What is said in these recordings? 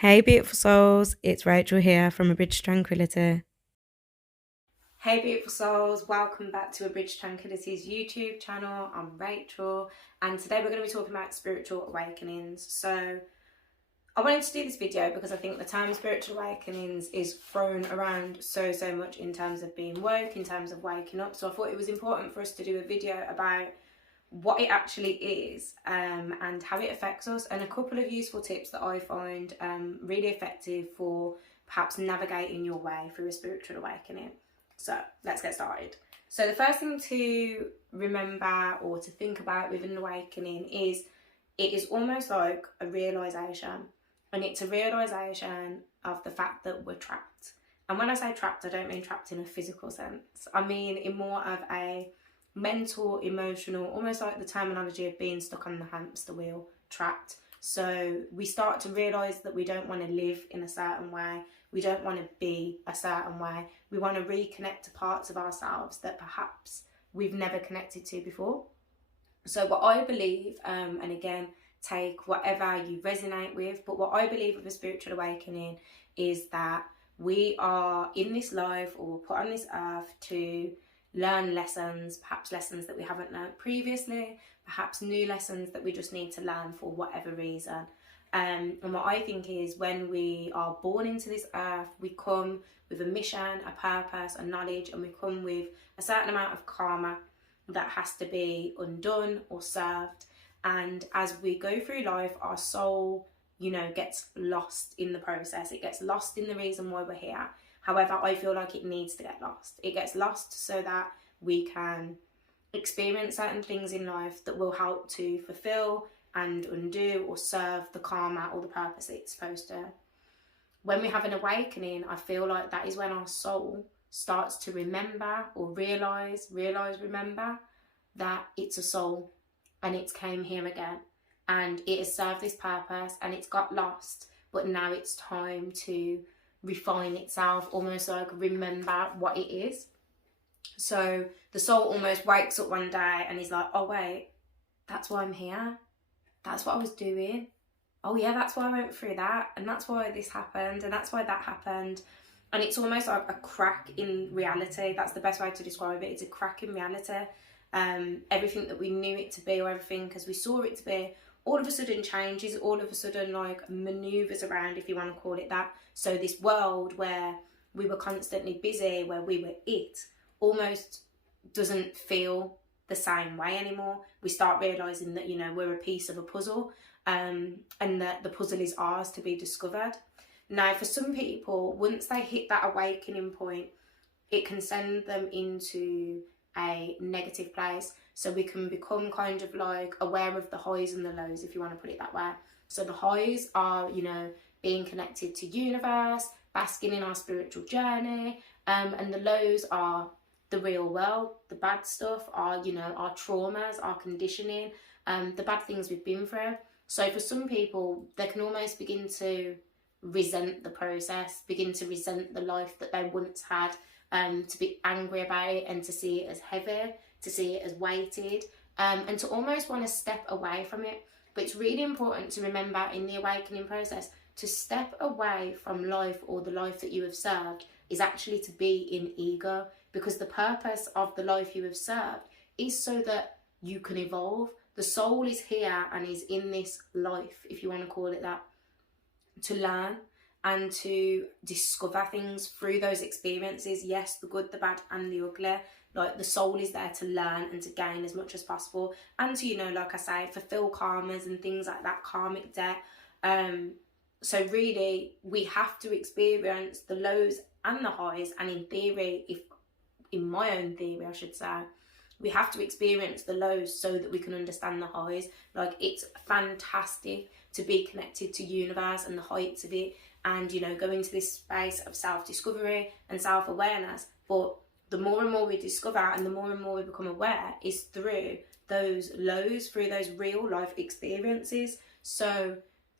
Hey, beautiful souls, it's Rachel here from A Bridge to Tranquility. Hey, beautiful souls, welcome back to A Bridge to Tranquility's YouTube channel. I'm Rachel, and today we're going to be talking about spiritual awakenings. So, I wanted to do this video because I think the term spiritual awakenings is thrown around so much in terms of being woke, in terms of waking up. So, I thought it was important for us to do a video about what it actually is and how it affects us, and a couple of useful tips that I find really effective for perhaps navigating your way through a spiritual awakening. So let's get started. So the first thing to remember or to think about with an awakening is it is almost like a realisation, and it's a realisation of the fact that we're trapped. And when I say trapped, I don't mean trapped in a physical sense. I mean in more of a mental, emotional, almost like the terminology of being stuck on the hamster wheel, trapped. So we start to realise that we don't want to live in a certain way, we don't want to be a certain way, we want to reconnect to parts of ourselves that perhaps we've never connected to before. So what I believe, and again, take whatever you resonate with, but what I believe of a spiritual awakening is that we are in this life or put on this earth to learn lessons, perhaps lessons that we haven't learned previously, perhaps new lessons that we just need to learn for whatever reason. And what I think is when we are born into this earth, we come with a mission, a purpose, a knowledge, and we come with a certain amount of karma that has to be undone or served. And as we go through life, our soul, gets lost in the process. It gets lost in the reason why we're here. However, I feel like it needs to get lost. It gets lost so that we can experience certain things in life that will help to fulfill and undo or serve the karma or the purpose that it's supposed to. When we have an awakening, I feel like that is when our soul starts to remember or remember that it's a soul and it's came here again and it has served this purpose and it's got lost, but now it's time to refine itself, almost like remember what it is. So the soul almost wakes up one day and is like, oh wait, that's why I'm here, that's what I was doing, oh yeah, that's why I went through that, and that's why this happened, and that's why that happened. And it's almost like a crack in reality. That's the best way to describe it. It's a crack in reality. Everything that we knew it to be, or everything as we saw it to be, all of a sudden changes, all of a sudden like manoeuvres around, if you want to call it that. So this world where we were constantly busy, where we were almost doesn't feel the same way anymore. We start realising that, we're a piece of a puzzle, and that the puzzle is ours to be discovered. Now, for some people, once they hit that awakening point, it can send them into a negative place. So we can become kind of like aware of the highs and the lows, if you want to put it that way. So the highs are, being connected to universe, basking in our spiritual journey, and the lows are the real world. The bad stuff are, our traumas, our conditioning, the bad things we've been through. So for some people, they can almost begin to resent the process, begin to resent the life that they once had, to be angry about it and to see it as heavy, to see it as weighted, and to almost want to step away from it. But it's really important to remember in the awakening process, to step away from life or the life that you have served is actually to be in ego, because the purpose of the life you have served is so that you can evolve. The soul is here and is in this life, if you want to call it that, to learn and to discover things through those experiences. Yes, the good, the bad and the ugly. Like the soul is there to learn and to gain as much as possible, and to, like I say, fulfill karmas and things like that, karmic debt. So really, we have to experience the lows and the highs, and in my own theory, I should say, we have to experience the lows so that we can understand the highs. Like, it's fantastic to be connected to universe and the heights of it, and go into this space of self-discovery and self-awareness. But the more and more we discover and the more and more we become aware is through those lows, through those real life experiences. So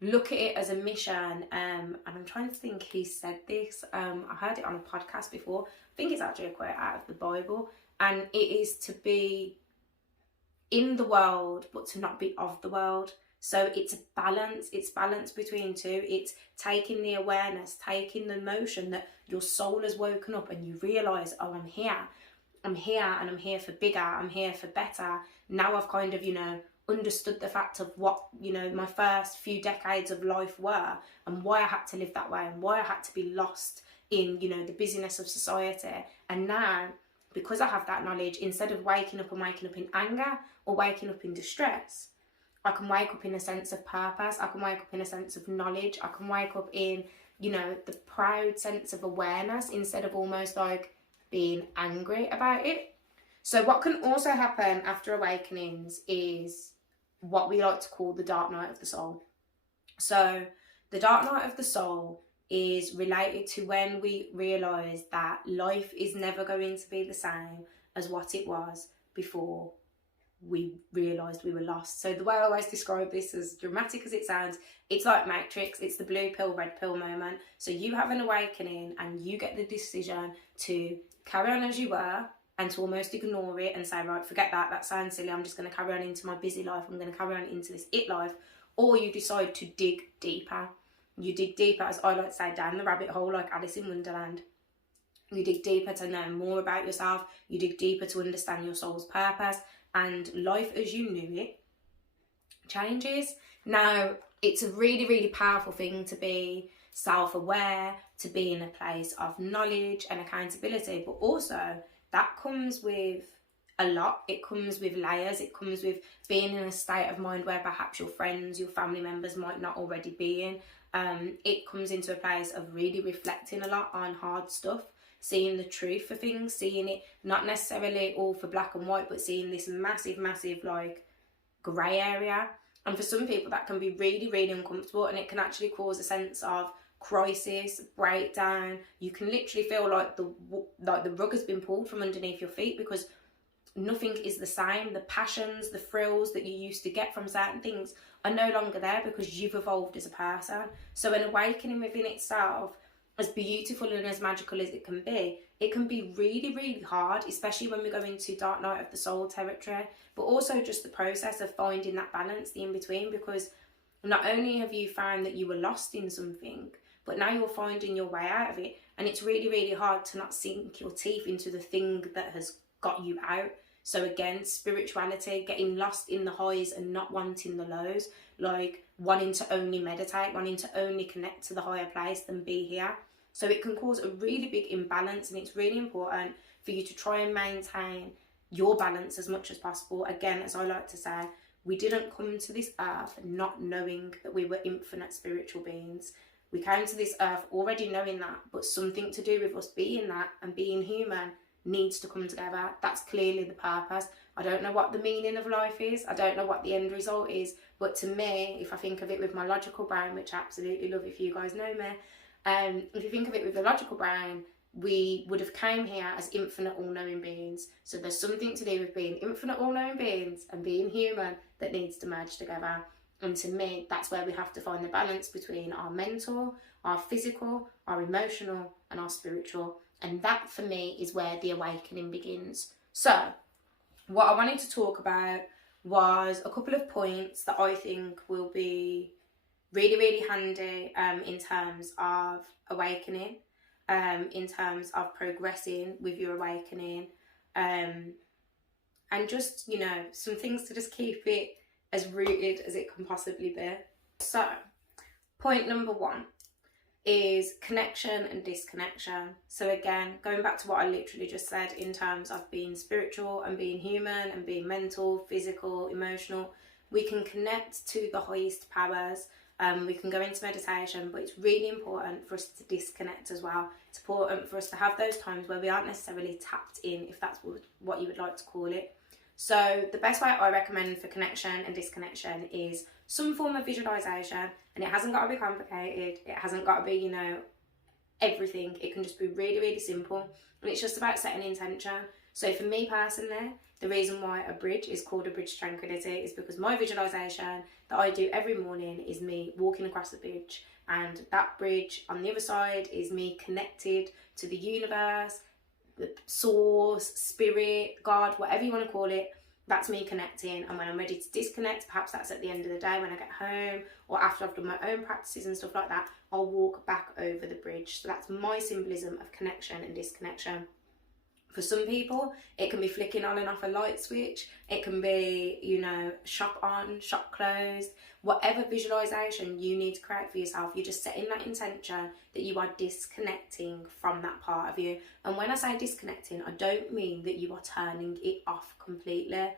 look at it as a mission, and I'm trying to think who said this. I heard it on a podcast before. I think it's actually a quote out of the Bible, and it is to be in the world but to not be of the world. So it's a balance. It's balance between two. It's taking the awareness, taking the notion that your soul has woken up and you realise, oh, I'm here. I'm here and I'm here for bigger. I'm here for better. Now I've kind of, understood the fact of what, my first few decades of life were and why I had to live that way and why I had to be lost in, the busyness of society. And now, because I have that knowledge, instead of waking up in anger or waking up in distress, I can wake up in a sense of purpose. I can wake up in a sense of knowledge. I can wake up in, the proud sense of awareness instead of almost like being angry about it. So what can also happen after awakenings is what we like to call the dark night of the soul. So the dark night of the soul is related to when we realise that life is never going to be the same as what it was before we realised we were lost. So the way I always describe this, as dramatic as it sounds, it's like Matrix. It's the blue pill, red pill moment. So you have an awakening and you get the decision to carry on as you were and to almost ignore it and say, right, forget that, that sounds silly, I'm just going to carry on into my busy life, I'm going to carry on into this it life. Or you decide to dig deeper. You dig deeper, as I like to say, down the rabbit hole like Alice in Wonderland. You dig deeper to know more about yourself. You dig deeper to understand your soul's purpose. And life as you knew it changes. Now, it's a really, really powerful thing to be self-aware, to be in a place of knowledge and accountability. But also, that comes with a lot. It comes with layers. It comes with being in a state of mind where perhaps your friends, your family members might not already be in. It comes into a place of really reflecting a lot on hard stuff, seeing the truth for things, seeing it not necessarily all for black and white, but seeing this massive, massive like grey area. And for some people that can be really, really uncomfortable, and it can actually cause a sense of crisis, breakdown. You can literally feel like the rug has been pulled from underneath your feet because nothing is the same. The passions, the thrills that you used to get from certain things are no longer there because you've evolved as a person. So an awakening within itself, as beautiful and as magical as it can be really, really hard, especially when we go into dark night of the soul territory, but also just the process of finding that balance, the in-between, because not only have you found that you were lost in something, but now you're finding your way out of it. And it's really, really hard to not sink your teeth into the thing that has got you out. So again, spirituality, getting lost in the highs and not wanting the lows, like wanting to only meditate, wanting to only connect to the higher place than be here. So it can cause a really big imbalance, and it's really important for you to try and maintain your balance as much as possible. Again, as I like to say, we didn't come to this earth not knowing that we were infinite spiritual beings. We came to this earth already knowing that, but something to do with us being that and being human needs to come together. That's clearly the purpose. I don't know what the meaning of life is. I don't know what the end result is. But to me, if I think of it with my logical brain, which I absolutely love if you guys know me, if you think of it with the logical brain, we would have came here as infinite all-knowing beings. So there's something to do with being infinite all-knowing beings and being human that needs to merge together. And to me, that's where we have to find the balance between our mental, our physical, our emotional, and our spiritual. And that, for me, is where the awakening begins. So, what I wanted to talk about was a couple of points that I think will be really, really handy in terms of awakening, in terms of progressing with your awakening, and just, some things to just keep it as rooted as it can possibly be. So, point number 1 is connection and disconnection. So again, going back to what I literally just said in terms of being spiritual and being human and being mental, physical, emotional, we can connect to the highest powers. We can go into meditation, but it's really important for us to disconnect as well. It's important for us to have those times where we aren't necessarily tapped in, if that's what you would like to call it. So the best way I recommend for connection and disconnection is some form of visualization, and it hasn't got to be complicated. It hasn't got to be, everything. It can just be really, really simple, and it's just about setting intention. So for me personally, the reason why a bridge is called a bridge to tranquility is because my visualization that I do every morning is me walking across the bridge, and that bridge on the other side is me connected to the universe, the source, spirit, God, whatever you want to call it, That's me connecting. And when I'm ready to disconnect, perhaps that's at the end of the day when I get home, or after I've done my own practices and stuff like that, I'll walk back over the bridge. So that's my symbolism of connection and disconnection. For some people, it can be flicking on and off a light switch. It can be, you know, shop on, shop closed. Whatever visualization you need to create for yourself, you're just setting that intention that you are disconnecting from that part of you. And when I say disconnecting, I don't mean that you are turning it off completely.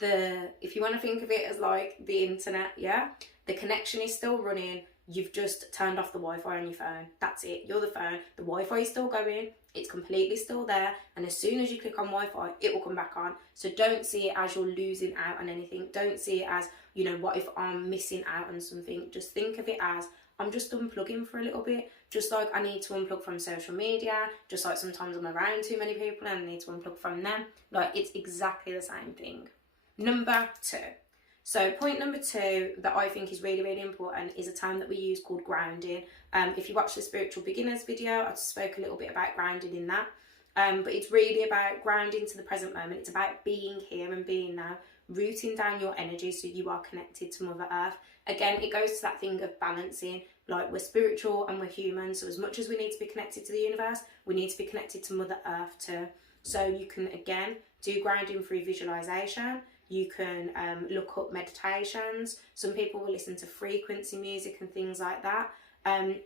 If you want to think of it as like the internet, yeah, the connection is still running. You've just turned off the Wi-Fi on your phone. That's it. You're the phone. The Wi-Fi is still going. It's completely still there. And as soon as you click on Wi-Fi, it will come back on. So don't see it as you're losing out on anything. Don't see it as, you know, what if I'm missing out on something? Just think of it as, I'm just unplugging for a little bit. Just like I need to unplug from social media. Just like sometimes I'm around too many people and I need to unplug from them. Like, it's exactly the same thing. Number 2. So point number 2 that I think is really, really important is a term that we use called grounding. If you watch the Spiritual Beginners video, I spoke a little bit about grounding in that. But it's really about grounding to the present moment. It's about being here and being now, rooting down your energy so you are connected to Mother Earth. Again, it goes to that thing of balancing. Like, we're spiritual and we're human, so as much as we need to be connected to the universe, we need to be connected to Mother Earth too. So you can, again, do grounding through visualization. You can look up meditations. Some people will listen to frequency music and things like that. And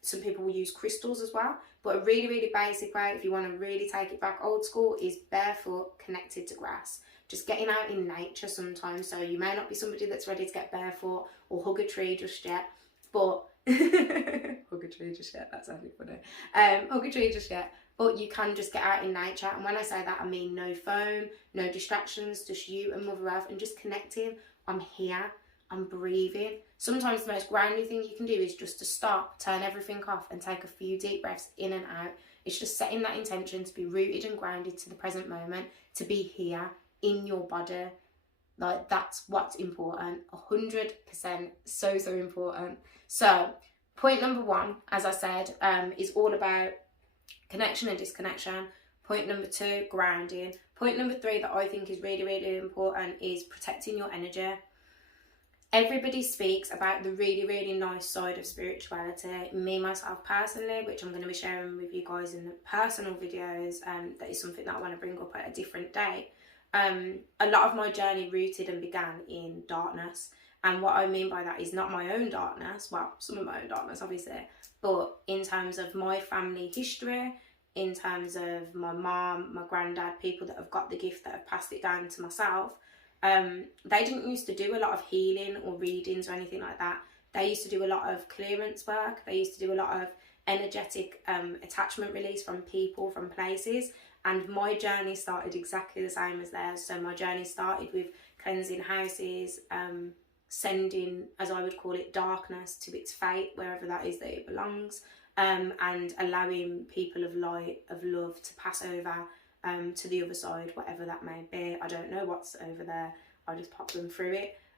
some people will use crystals as well. But a really, really basic way, if you want to really take it back old school, is barefoot connected to grass. Just getting out in nature sometimes. So you may not be somebody that's ready to get barefoot or hug a tree just yet. But hug a tree just yet, that's actually funny. Hug a tree just yet. But you can just get out in nature. And when I say that, I mean no phone, no distractions, just you and Mother Earth, and just connecting. I'm here, I'm breathing. Sometimes the most grounding thing you can do is just to stop, turn everything off, and take a few deep breaths in and out. It's just setting that intention to be rooted and grounded to the present moment, to be here in your body. Like, that's what's important. 100%, so important. So point number 1, as I said, is all about connection and disconnection. Point number 2, grounding. Point number 3 that I think is really, really important is protecting your energy. Everybody speaks about the really, really nice side of spirituality. Me, myself personally, which I'm going to be sharing with you guys in the personal videos, that is something that I want to bring up at a different day. A lot of my journey rooted and began in darkness. And what I mean by that is not my own darkness, well, some of my own darkness, obviously, but in terms of my family history, in terms of my mom, my granddad, people that have got the gift that have passed it down to myself, they didn't used to do a lot of healing or readings or anything like that. They used to do a lot of clearance work. They used to do a lot of energetic attachment release from people, from places. And my journey started exactly the same as theirs. So my journey started with cleansing houses, sending, as I would call it, darkness to its fate, wherever that is that it belongs, and allowing people of light, of love, to pass over to the other side, whatever that may be. I don't know what's over there. I just pop them through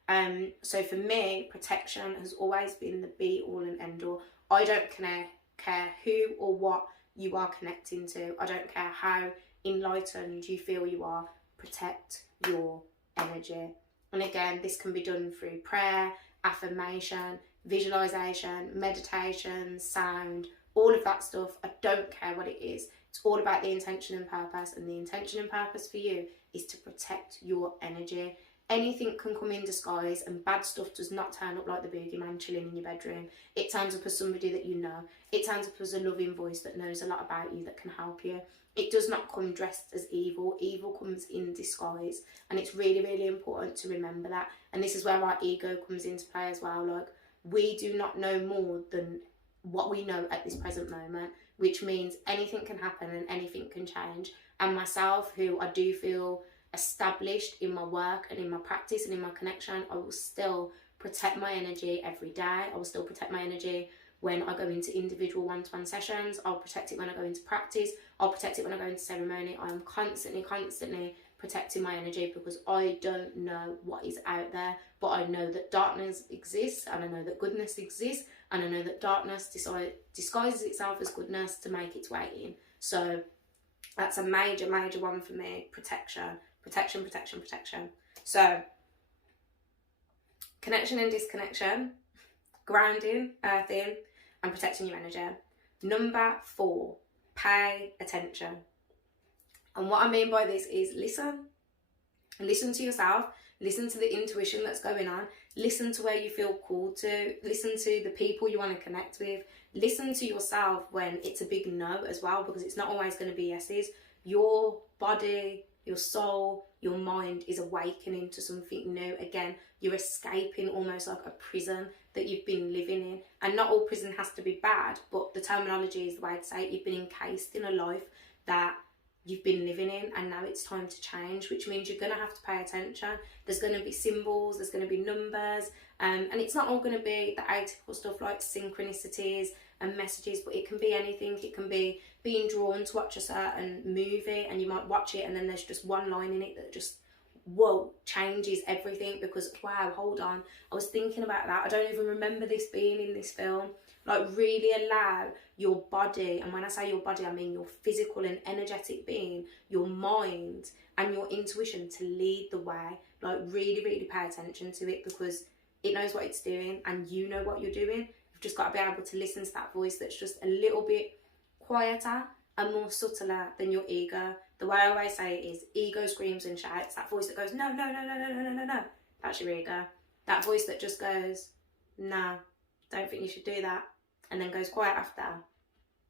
it. So for me, protection has always been the be all and end all. I don't care who or what you are connecting to. I don't care how enlightened you feel you are. Protect your energy. And again, this can be done through prayer, affirmation, visualization, meditation, sound, all of that stuff. I don't care what it is. It's all about the intention and purpose. And the intention and purpose for you is to protect your energy. Anything can come in disguise, and bad stuff does not turn up like the boogeyman chilling in your bedroom. It turns up as somebody that you know. It turns up as a loving voice that knows a lot about you, that can help you. It does not come dressed as evil. Evil comes in disguise. And it's really, really important to remember that. And this is where our ego comes into play as well. Like, we do not know more than what we know at this present moment, which means anything can happen and anything can change. And myself, who I do feel established in my work and in my practice and in my connection, I will still protect my energy every day. I will still protect my energy when I go into individual one-to-one sessions. I'll protect it when I go into practice. I'll protect it when I go into ceremony. I am constantly protecting my energy, because I don't know what is out there, but I know that darkness exists, and I know that goodness exists, and I know that darkness disguises itself as goodness to make its way in. So that's a major, major one for me. Protection. Protection, protection, protection. So, connection and disconnection, grounding, earthing, and protecting your energy. Number 4, pay attention. And what I mean by this is listen. Listen to yourself. Listen to the intuition that's going on. Listen to where you feel called to. Listen to the people you want to connect with. Listen to yourself when it's a big no as well, because it's not always going to be yeses. Your body, your soul, your mind is awakening to something new. Again, you're escaping almost like a prison that you've been living in. And not all prison has to be bad, but the terminology is the way to say it. You've been encased in a life that you've been living in, and now it's time to change, which means you're going to have to pay attention. There's going to be symbols, there's going to be numbers, and it's not all going to be the atypical stuff like synchronicities and messages, but it can be anything. It can be being drawn to watch a certain movie, and you might watch it and then there's just one line in it that just, whoa, changes everything, because wow, hold on, I was thinking about that, I don't even remember this being in this film. Like, really allow your body, and when I say your body, I mean your physical and energetic being, your mind and your intuition to lead the way. Like, really, really pay attention to it, because it knows what it's doing and you know what you're doing. You've just got to be able to listen to that voice that's just a little bit quieter and more subtler than your ego. The way I always say it is, ego screams and shouts. That voice that goes, no, no, no, no, no, no, no, no, no. That's your ego. That voice that just goes, nah, don't think you should do that, and then goes quiet after,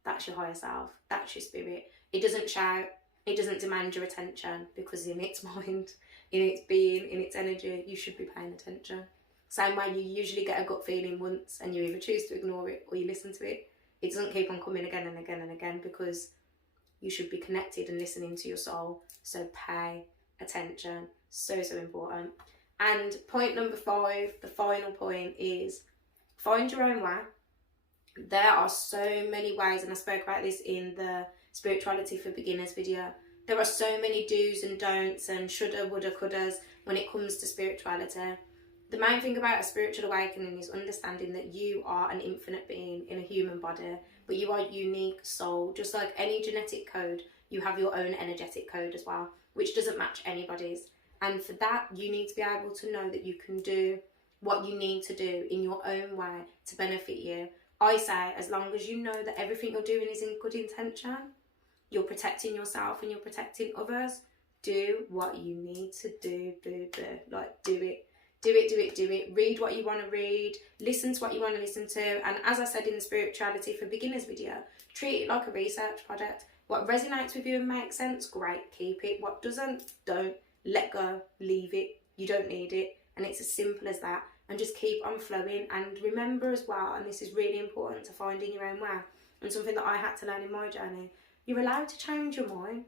that's your higher self. That's your spirit. It doesn't shout. It doesn't demand your attention, because in its mind, in its being, in its energy, you should be paying attention. Same way you usually get a gut feeling once and you either choose to ignore it or you listen to it. It doesn't keep on coming again and again and again, because you should be connected and listening to your soul. So pay attention. So, so important. And point number 5, the final point, is find your own way. There are so many ways, and I spoke about this in the Spirituality for Beginners video. There are so many do's and don'ts and shoulda, woulda, couldas when it comes to spirituality. The main thing about a spiritual awakening is understanding that you are an infinite being in a human body, but you are a unique soul. Just like any genetic code, you have your own energetic code as well, which doesn't match anybody's. And for that, you need to be able to know that you can do what you need to do in your own way to benefit you. I say, as long as you know that everything you're doing is in good intention, you're protecting yourself and you're protecting others, do what you need to do, boo. Like, do it. Do it, do it, do it. Read what you want to read. Listen to what you want to listen to. And as I said in the Spirituality for Beginners video, treat it like a research project. What resonates with you and makes sense, great, keep it. What doesn't, don't. Let go, leave it. You don't need it. And it's as simple as that. And just keep on flowing. And remember as well, and this is really important to finding your own way, and something that I had to learn in my journey, you're allowed to change your mind.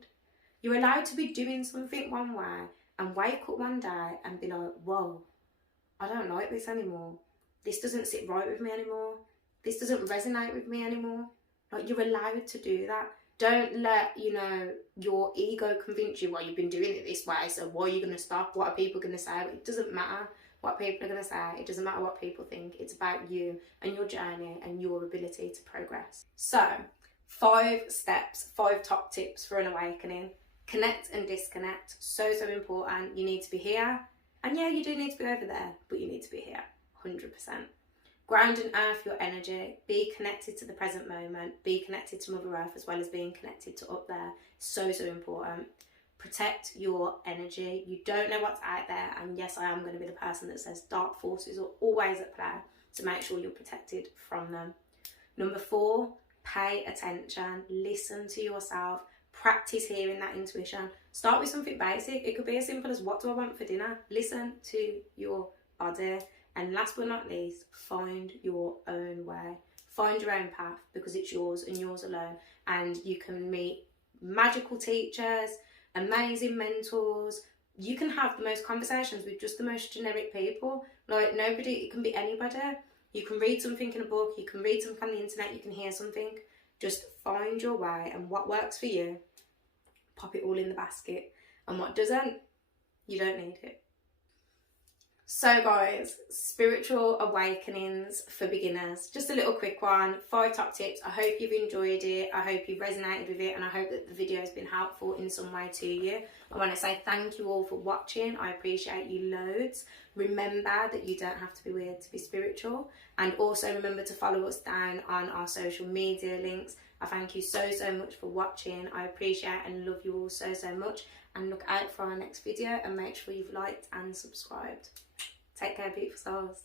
You're allowed to be doing something one way and wake up one day and be like, whoa, I don't like this anymore. This doesn't sit right with me anymore. This doesn't resonate with me anymore. Like, you're allowed to do that. Don't let, your ego convince you, well, you've been doing it this way, so why are you going to stop? What are people going to say? It doesn't matter what people are going to say. It doesn't matter what people think. It's about you and your journey and your ability to progress. So, 5 steps, 5 top tips for an awakening. Connect and disconnect. So, so important. You need to be here. And yeah, you do need to be over there, but you need to be here, 100%. Ground and earth your energy. Be connected to the present moment. Be connected to Mother Earth as well as being connected to up there. So, so important. Protect your energy. You don't know what's out there. And yes, I am going to be the person that says dark forces are always at play, to make sure you're protected from them. Number 4, pay attention. Listen to yourself. Practice hearing that intuition. Start with something basic. It could be as simple as, what do I want for dinner? Listen to your body. And last but not least, find your own way. Find your own path, because it's yours and yours alone. And you can meet magical teachers, amazing mentors. You can have the most conversations with just the most generic people. Like, nobody, it can be anybody. You can read something in a book, you can read something on the internet, you can hear something. Just find your way, and what works for you, pop it all in the basket. And what doesn't, you don't need it. So guys, spiritual awakenings for beginners. Just a little quick one, 5 top tips. I hope you've enjoyed it. I hope you've resonated with it, and I hope that the video has been helpful in some way to you. I want to say thank you all for watching. I appreciate you loads. Remember that you don't have to be weird to be spiritual, and also remember to follow us down on our social media links. I thank you so much for watching. I appreciate and love you all so much, and look out for our next video and make sure you've liked and subscribed. Take care, beautiful souls.